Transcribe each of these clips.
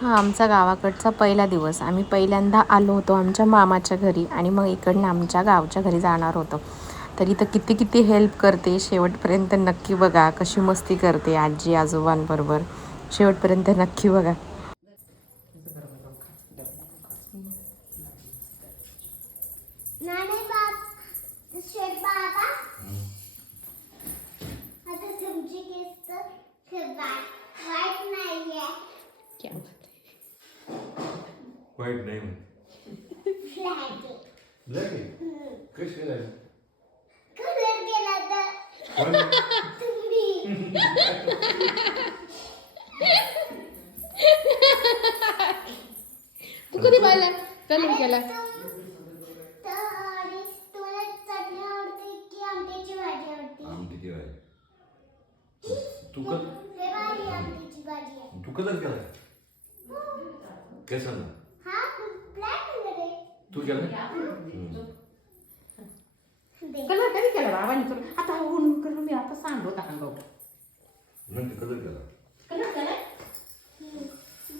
हा आमचा गावाकडचा पहिला दिवस. आम्ही पहिल्यांदा आलो होतो आमच्या मामाच्या घरी आणि मग इकडनं आमच्या गावच्या घरी जाणार होतो. तर इथं किती किती हेल्प करते, शेवटपर्यंत नक्की बघा. कशी मस्ती करते आजी आजोबांबरोबर, शेवटपर्यंत नक्की बघा. वाईट नाही ब्लॅक आहे. कशी केलं कलर केला तर तू कधी पाहिला कलर केला? आमटीची भाजी. तू कलर केला कसा ना तू केला कलर कधी केला बाबांनी? आता ऊन कलर मी आता सांगतो का भाऊ नंतर कलर केला कलर केला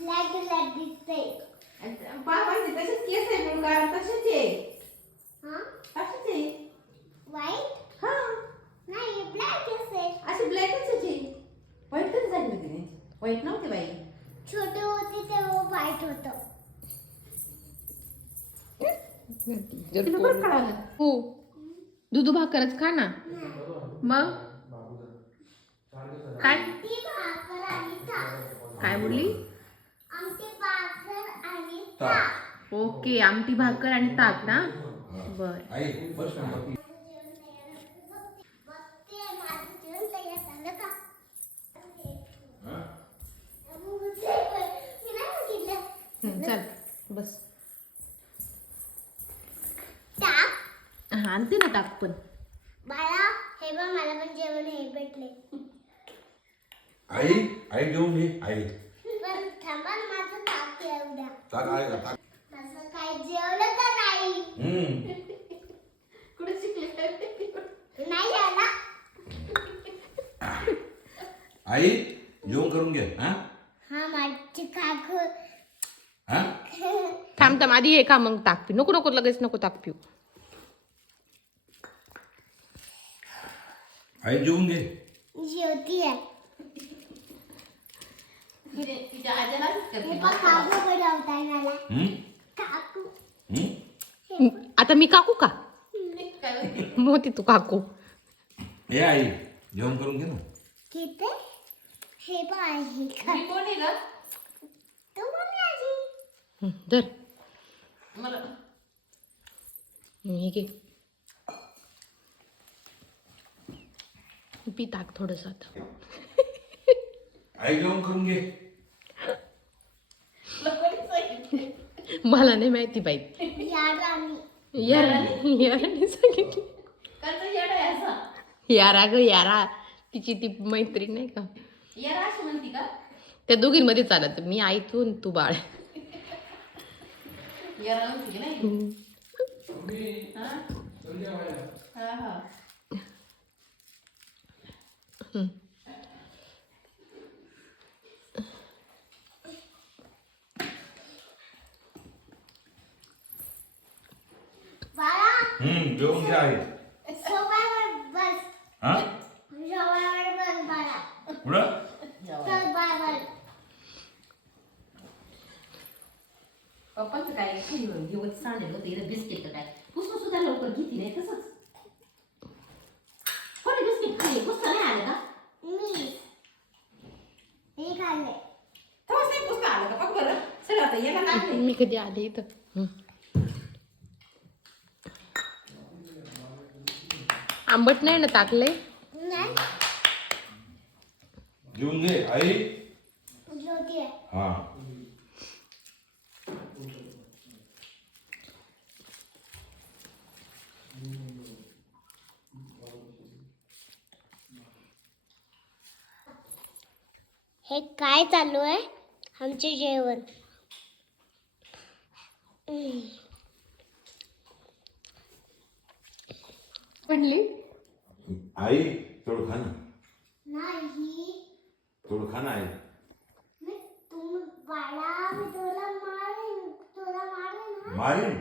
ब्लॅक दिसते. बाबांचे तसेच केस आहे म्हणून कारण तसेच आहे. हा तसेच आहे. व्हाईट हा नाही ब्लॅक असेल. असे ब्लॅकच आहे. व्हाईट कधी झाली होती त्यांची? व्हाईट नव्हती बाई. छोटे होते तेव्हा व्हाईट होतं. तिला बरं कळालं. हो दुधू भाकरच खा ना. मग काय आमटी भाकर आणि ताक. काय बोलली? आमटी भाकर आणि ताक. ओके आमटी भाकर आणि ताक ना. बर आई बस ना बघते माझं जेवण तयार झालं का? मी नाही बघितलं. चल बस. ताक हा आणते ना ताक पण. बाळा हे बघ मला पण जेवण हे भेटले. आई आई जेवून घे आई पण थांबा ना माझं ताक येऊ द्या. ताक आहे का ताक तसं काय जेवलं तर नाही. कुठे शिकले? नाही झाला. आई जेवण करून घे हा हा माझी काकू. हा थांब थांब आधी हे का मग ताक पिऊ. नको नको लगेच नको ताक पिऊ. आई जेवून घे जेवतीये. तिच्या आजीला हे पण काकू बनवताय मला. काकू आता मी काकू का? मोठी तू काकू. ए आई जेवण करून घे ना किती हे पण आहे का? मी कोण आहे ग? तू मम्मी आजी. धर मला हे घे. पी ताक थोडंसं आता. आई जेवण करून घे मला नाही माहिती बाई. यार आणि याराने सांगितली. कालचा येडा आहे असा. यारा ग यारा तिची ती मैत्रीण नाही का? येडा अशी म्हणती का? त्या दोघींमध्ये चालत. मी आई तू बाळ. येडा म्हणती नाही. हा हा हा बाळा जेवून घे आई सोफ्यावर बस. हा सोफ्यावर बस बाळा. पुढं चल बाळा. पप्पांचं काय घेऊन सांगेल होतं इथं बिस्किट काय पुस्तक सुद्धा लवकर घेतली नाही तसंच. कोणी बिस्किट खाल्ली? पुस्तक नाही आलं का? मी खाल्ले. तेव्हाच नाही पुस्तक आलं का? बघ बरं सगळं आता याला लागले. मी कधी आले इथं. आंबट नाही ना टाकले. नाही जेवून घे आई जेवतीये. हा हे काय चालू आहे? आमचे जेवण. म्हणली आई थोडं खा ना नाही थोडं खा ना आई मी तुम बाळा मारीन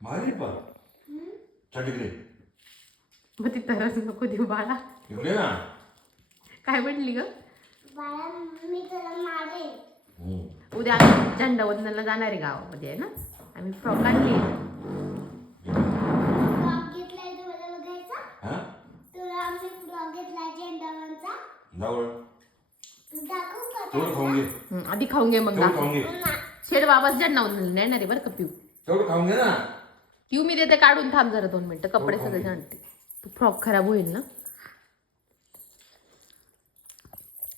मारीन पण चल इकडे मग ती तरच नको देऊ बाळा. इकडे ना. काय म्हटली ग? बाळा मी तुला मारेन. उद्या आम्ही झेंडा वंदनला जाणार आहे गावामध्ये आहे ना. आम्ही फ्रॉक आणली. फ्रॉक घेतलाय तुम्हाला बघायचा. हा तुला आम्ही फ्रॉक घेतलाय झेंडावरचा. जाऊ दाखवू का तेवढं खाऊन घे. आधी खाऊन घे मग तेवढं खाऊन घे. शेड बाबाच झेंडा वंदनला येणार आहे बरं का पिऊ. तेवढं खाऊन घे ना. पिऊ मी देते काढून, थांब जरा 2 मिनिटं. कपडे सगळे जाणते. तू फ्रॉक खराब होईल ना.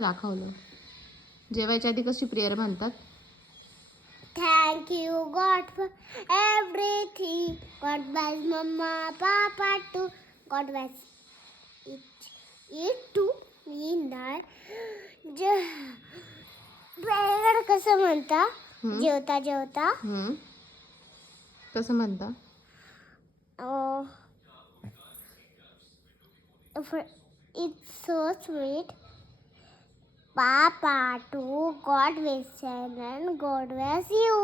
दाखवलं. जेवायच्या आधी कशी प्रेयर म्हणतात? Thank you God for everything. God bless Mama, Papa too. God bless it too. Me that. Prayer कसं म्हणता? जेवता जेवता. कसं म्हणता? It's so sweet. Papa too. God bless and God bless you.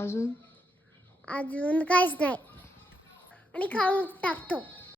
अजून अजून काहीच नाही आणि खाऊन टाकतो.